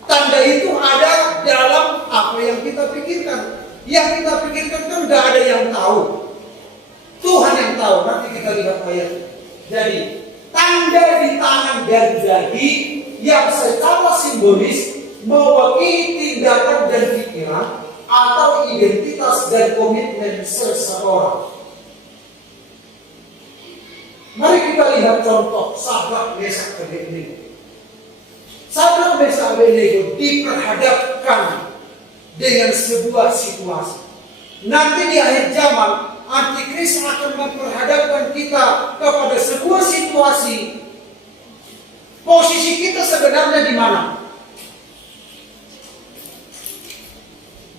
Tanda itu ada dalam apa yang kita pikirkan. Yang kita pikirkan kan tidak ada yang tahu, Tuhan yang tahu. Nanti kita lihat ayat. Jadi tanda di tangan dan dahi yang secara simbolis mewakili tindakan dan pikiran atau identitas dan komitmen seseorang. Mari kita lihat contoh sahabat Mesak dan Abednego. Sadrak Mesak Abednego diperhadapkan dengan sebuah situasi. Nanti di akhir zaman, Antikris akan memperhadapkan kita kepada sebuah situasi. Posisi kita sebenarnya di mana?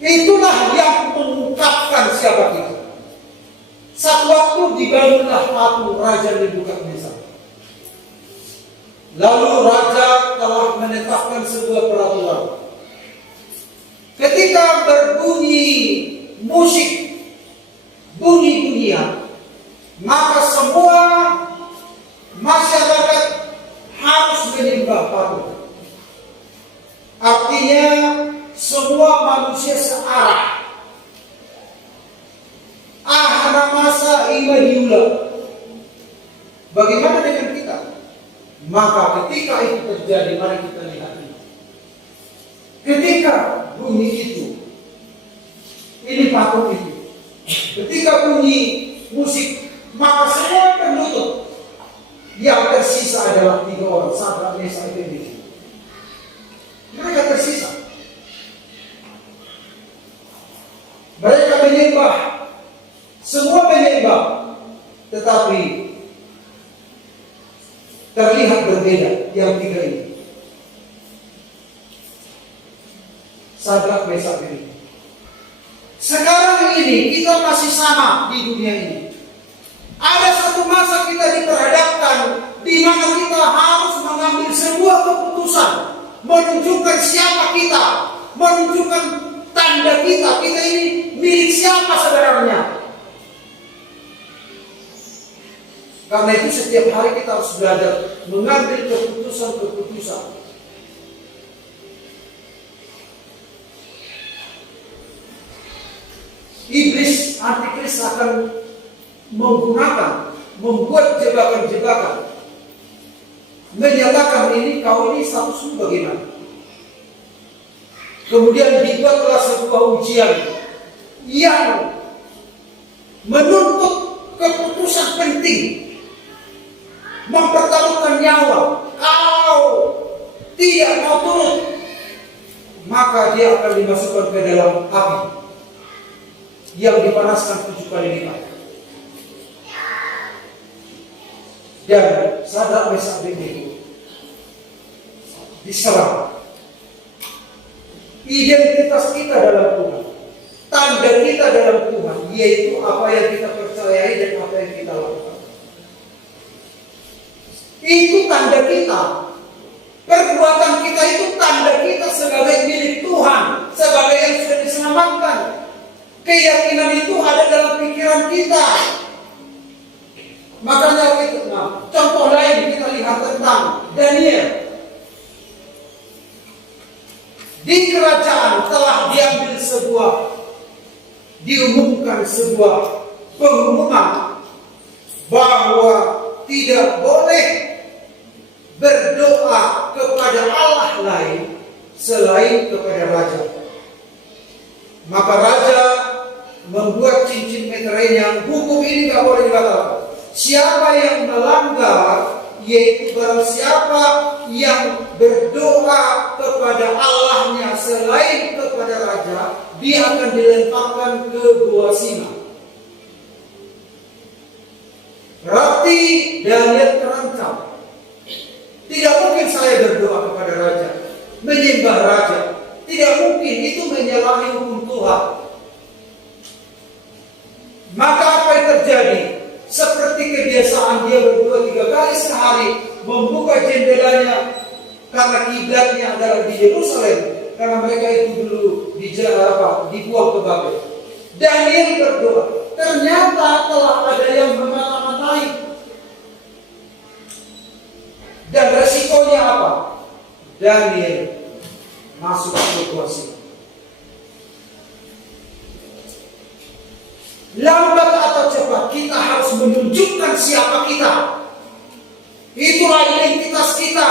Itulah yang mengungkapkan siapa kita. Satu waktu dibangunlah patung Raja Nebukadnezar. Lalu raja telah menetapkan sebuah peraturan. Ketika berbunyi musik, bunyi-bunyian, maka semua masyarakat harus menyembah patung. Artinya semua manusia searah. Ahana masa imadiula. Bagaimana dengan kita? Maka ketika itu terjadi, mari kita lihat ini. Ketika bunyi itu, ini patung itu. Ketika bunyi musik, maka semua tertutup. Yang tersisa adalah 3 orang, Sadrak, Mesak, Abednego. Mereka tersisa. Mereka menyembah, semua menyembah, tetapi terlihat berbeda yang 3 ini. Sadrak, Mesak, Abednego. Sekarang ini kita masih sama di dunia ini. Ada satu masa kita diperhadapkan di mana kita harus mengambil sebuah keputusan, menunjukkan siapa kita, menunjukkan tanda kita. Kita ini milik siapa sebenarnya? Karena itu setiap hari kita harus belajar mengambil keputusan-keputusan. Iblis, Antikris akan membuat jebakan-jebakan, menyatakan ini kau ini statusmu bagaimana. Kemudian dibuatlah sebuah ujian yang menuntut keputusan penting, mempertaruhkan nyawa. Kau tidak mau turut, maka dia akan dimasukkan ke dalam api yang dipanaskan 7 kali lipat. Dan Sadrak, Mesak, Abednego diserang. Identitas kita dalam Tuhan, tanda kita dalam Tuhan, yaitu apa yang kita percayai dan apa yang kita lakukan. Itu tanda kita. Perbuatan kita itu tanda kita sebagai milik Tuhan, sebagai yang sudah diselamatkan. Keyakinan itu ada dalam pikiran kita. Makanya kita, contoh lain kita lihat tentang Daniel. Di kerajaan telah diumumkan sebuah pengumuman bahwa tidak boleh berdoa kepada Allah lain selain kepada raja. Maka raja membuat cincin meterainya, hukum ini tidak boleh dibatalkan. Siapa yang melanggar, yaitu barang siapa yang berdoa kepada Allahnya selain kepada raja, dia akan dilemparkan ke gua singa. Berarti Daniel terancam. Tidak mungkin saya berdoa kepada raja, menyembah raja. Tidak mungkin, itu menyalahi hukum Tuhan. Maka apa yang terjadi? Seperti kebiasaan dia berdoa 3 kali sehari, membuka jendelanya karena kiblatnya adalah di Yerusalem, karena mereka itu dulu dibuang ke Babel. Daniel berdoa, ternyata telah ada yang memata-matai. Dan resikonya apa? Daniel masuk ke gua singa. Lambat atau cepat kita harus menunjukkan siapa kita. Itulah identitas kita.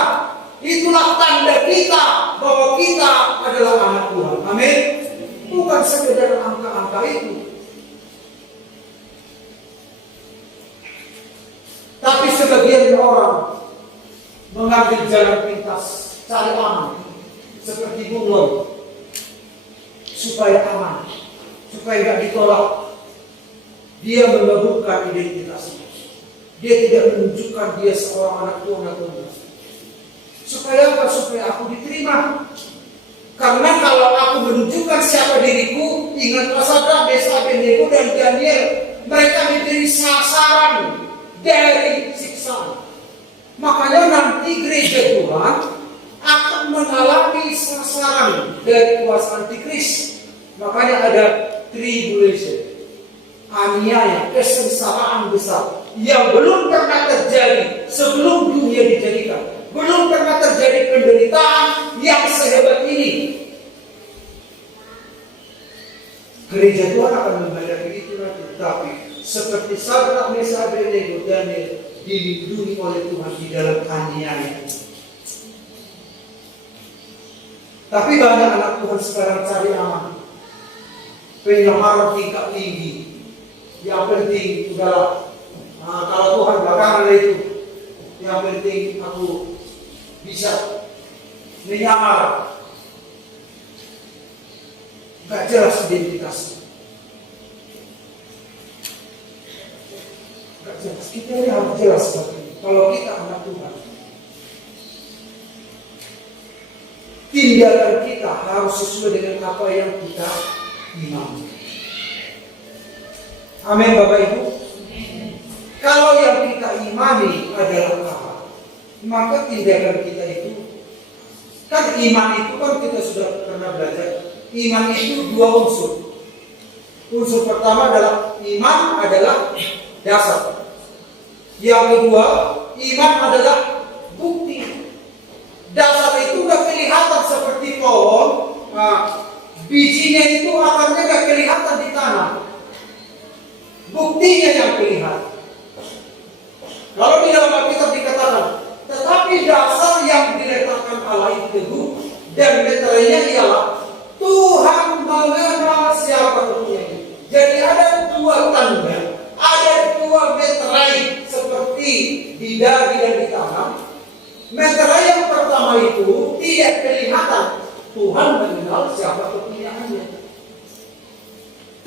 Itulah tanda kita bahwa kita adalah anak Tuhan. Amin. Bukan sekedar angka-angka itu. Tapi sebagian orang mengambil jalan pintas, cari aman, seperti bunglon, supaya aman, supaya tidak ditolak. Dia menggabungkan identitasnya. Dia tidak menunjukkan dia seorang anak Tuhan atau enggak. Supaya apa? Supaya aku diterima. Karena kalau aku menunjukkan siapa diriku, ingatlah Sadrak, Mesak, Abednego dan Daniel, mereka menjadi sasaran dari siksaan. Makanya nanti gereja Tuhan akan mengalami sasaran dari kuasa antikris. Makanya ada tribulation, aniaya, kesengsaraan besar yang belum pernah terjadi sebelum dunia dijadikan. Belum pernah terjadi penderitaan yang sehebat ini. Gereja Tuhan akan menghadapi itu nanti. Tapi seperti Sadrak, Mesak, Abednego, Daniel dilindungi oleh Tuhan di dalam aniaya. Tapi banyak anak Tuhan sekarang cari aman, penyamaran tingkat tinggi. Yang penting udahlah, kalau Tuhan belakangan itu, yang penting aku bisa menyamar. Gak jelas identitasnya. Gak jelas. Kita ini harus jelas kalau kita anak Tuhan. Tindakan kita harus sesuai dengan apa yang kita imani. Amin Bapak Ibu. Kalau yang kita imani adalah apa, maka tindakan kita itu, kan iman itu kan kita sudah pernah belajar. Iman itu dua unsur. Unsur pertama adalah iman adalah dasar. Yang kedua, iman adalah bukti. Dasar itu gak kelihatan seperti pohon. Bijinya itu akarnya gak kelihatan di tanah. Buktinya yang kelihatan. Kalau di dalam Alkitab dikatakan, tetapi dasar yang diletakkan Allah itu teguh, dan meterainya ialah Tuhan mengenal siapa Tuhan. Jadi ada dua tanda, ada dua meterai seperti di daging dan di tanah. Meterai yang pertama itu tidak kelihatan, Tuhan mengenal siapa kepunyaannya.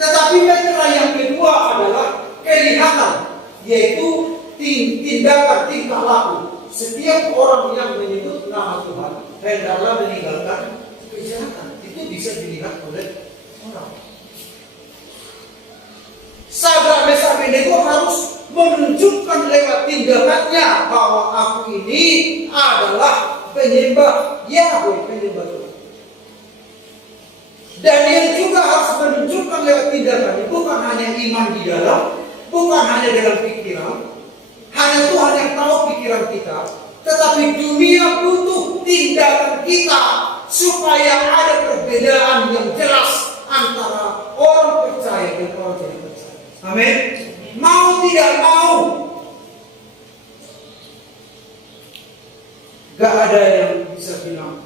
Tetapi meterai yang kedua adalah kelihatan, yaitu tindakan, tingkah laku. Setiap orang yang menyebut nama Tuhan hendaklah meninggalkan kejahatan. Itu bisa dilihat oleh orang. Sadrak, Mesak, Abednego harus menunjukkan lewat tindakannya bahwa aku ini adalah penyembah Yahweh, penyembah Tuhan. Daniel juga harus menunjukkan lewat tindakannya, bukan hanya iman di dalam, bukan hanya dalam pikiran. Hanya Tuhan yang tahu pikiran kita, tetapi dunia butuh tindakan kita supaya ada perbedaan yang jelas antara orang percaya dan orang tidak percaya. Amin. Mau tidak mau, gak ada yang bisa bilang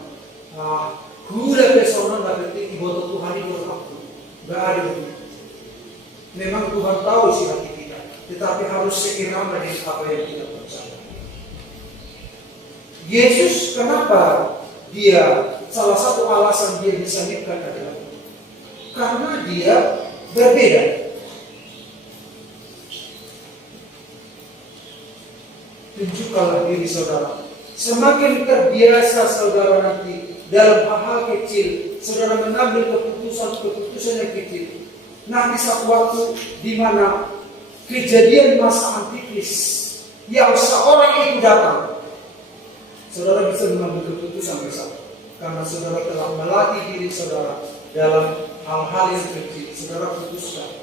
gula personal gak penting ibadah Tuhan itu aku. Gak ada itu. Memang Tuhan tahu isi hati kita, tetapi harus seirama dengan apa yang kita percaya. Yesus kenapa dia, salah satu alasan dia disalibkan adalah karena dia berbeda. Tunjukkanlah diri saudara. Semakin terbiasa saudara nanti dalam hal-hal kecil, saudara mengambil keputusan yang kecil. Nanti satu waktu di mana kejadian masa antikris yang seorang itu datang, saudara bisa mengambil keputusan besar karena saudara telah melatih diri saudara dalam hal-hal yang kecil. Saudara putuskan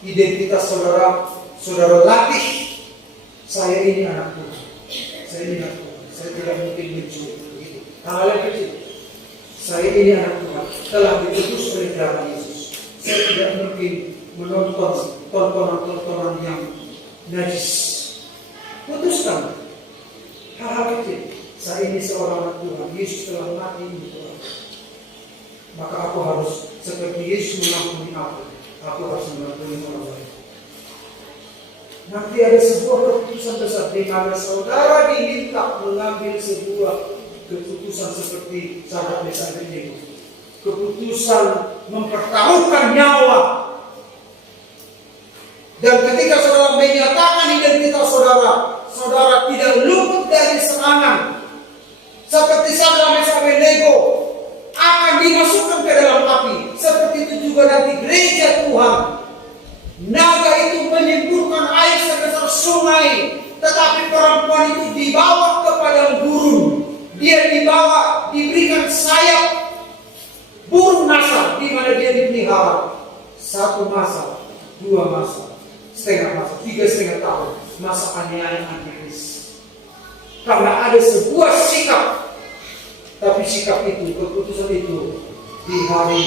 identitas saudara, saudara latih. Saya ini anak Tuhan, saya ini anak Tuhan, saya tidak mungkin mencuri begitu. Hal yang kecil, saya ini anak Tuhan, telah ditebus oleh darah Yesus. Saya tidak mungkin menonton tontonan yang najis. Putuskan hal-hal kecil. Saya ini seorang anak Tuhan, Yesus telah mati untuk aku. Maka aku harus seperti Yesus mengampuni aku harus mengampuni orang lain. Nanti ada sebuah keputusan besar di mana saudara diminta mengambil sebuah keputusan seperti sahabat Mesa ini, keputusan mempertaruhkan nyawa. Dan ketika saudara menyatakan identitas saudara, saudara tidak luput dari serangan. Seperti saudara Mesa Abednego akan dimasukkan ke dalam api. Seperti itu juga nanti gereja Tuhan. Naga itu menyemburkan air sebesar sungai, tetapi perempuan itu dibawa ke padang gurun. Dia diberikan sayap burung nasar, di mana dia dipelihara 1 masa, 2 masa, setengah masa, 3,5 tahun, masa aniaya antikris. Karena ada sebuah sikap, tapi sikap itu, keputusan itu di hari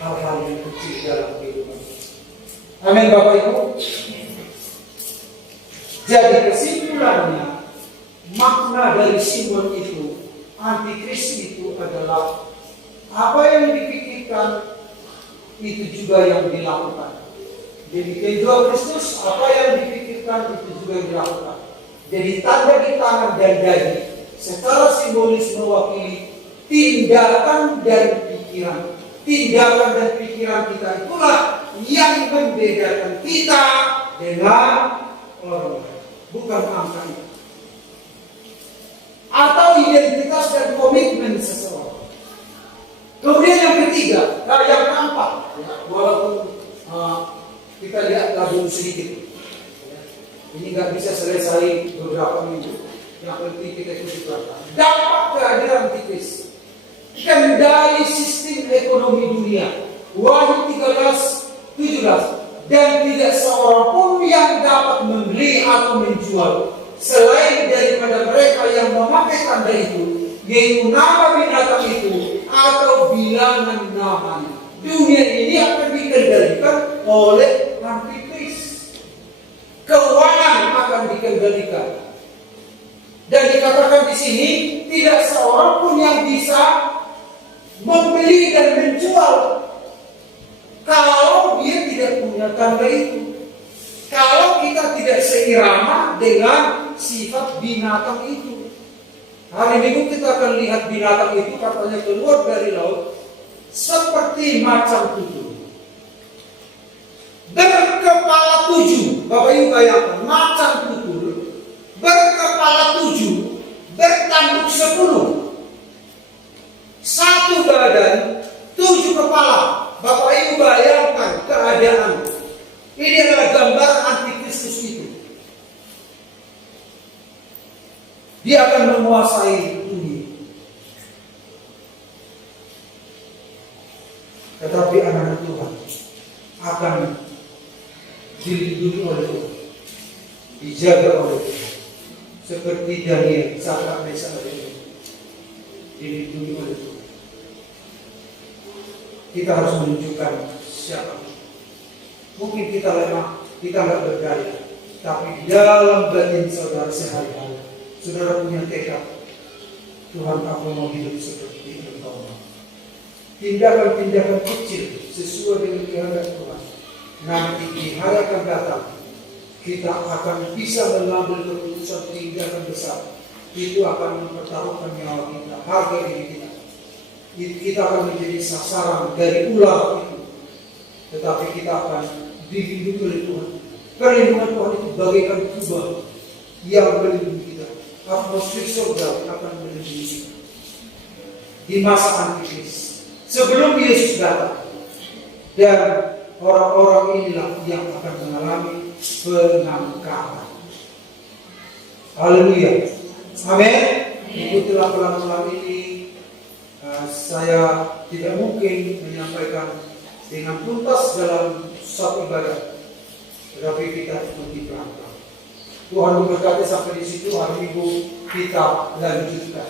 hal-hal yang kecil dalam kehidupan. Amin Bapak Ibu. Jadi kesimpulannya, makna dari simbol itu, antikris itu adalah apa yang dipikirkan itu juga yang dilakukan. Jadi kedua Kristus, apa yang dipikirkan itu juga yang dilakukan. Jadi tanda di tangan dan dahi secara simbolis mewakili tindakan dan pikiran. Tindakan dan pikiran kita itulah yang membedakan kita dengan orang lain, bukan angka itu. Atau identitas dan komitmen seseorang. Kemudian yang ketiga, yang keempat, walaupun kita lihat dulu sedikit, ini nggak bisa selesai beberapa minggu. Yang penting kita ikuti pelajaran. Dampak kehadiran antikris, kendali sistem ekonomi dunia. Wahyu 13:17, dan tidak seorang pun yang dapat membeli atau menjual selain daripada mereka yang memakai tanda itu, yaitu nama binatang itu atau bilangan namanya. Dunia ini akan dikendalikan oleh antikris. Keuangan akan dikendalikan. Dan dikatakan di sini tidak seorang pun yang bisa membeli dan menjual kalau dia tidak punya tanda itu. Kalau kita tidak seirama dengan sifat binatang itu. Hari Minggu kita akan lihat binatang itu katanya keluar dari laut seperti macan tutul, berkepala 7. Bapak Ibu bayangkan, macan tutul berkepala 7, bertanduk 10, 1 badan, 7 kepala. Bapak Ibu bayangkan keadaan. Ini adalah gambar antikristus itu. Dia akan menguasai dunia. Tetapi anak-anak Tuhan akan dilindungi oleh Tuhan, dijaga oleh Tuhan. Seperti Daniel, sahabat Mesa Abednego, dilindungi oleh Tuhan. Kita harus menunjukkan siapa. Mungkin kita lemah, kita nggak berdaya, tapi di dalam batin saudara sehari-hari, saudara punya tekad, Tuhan, aku mau hidup seperti Engkau. Tindakan-tindakan kecil sesuai dengan kehendak Tuhan. Nanti di hari akan datang, kita akan bisa mengambil keputusan tindakan besar. Itu akan mempertaruhkan nyawa kita, harga diri kita. Kita akan menjadi sasaran dari ular itu. Tetapi kita akan dilindungi oleh Tuhan. Perlindungan Tuhan itu bagaikan kubah yang melindungi kita. Atmosfer surga akan melindungi kita. Di masa antikris, sebelum Yesus datang, dan orang-orang inilah yang akan mengalami pengangkatan. Haleluya. Amin. Ikutilah pelan-pelan ini. Saya tidak mungkin menyampaikan dengan tuntas dalam satu ibadah, tetapi kita ikuti pelan-pelan. Tuhan memberkati sampai di situ. Hari Minggu kita lanjutkan.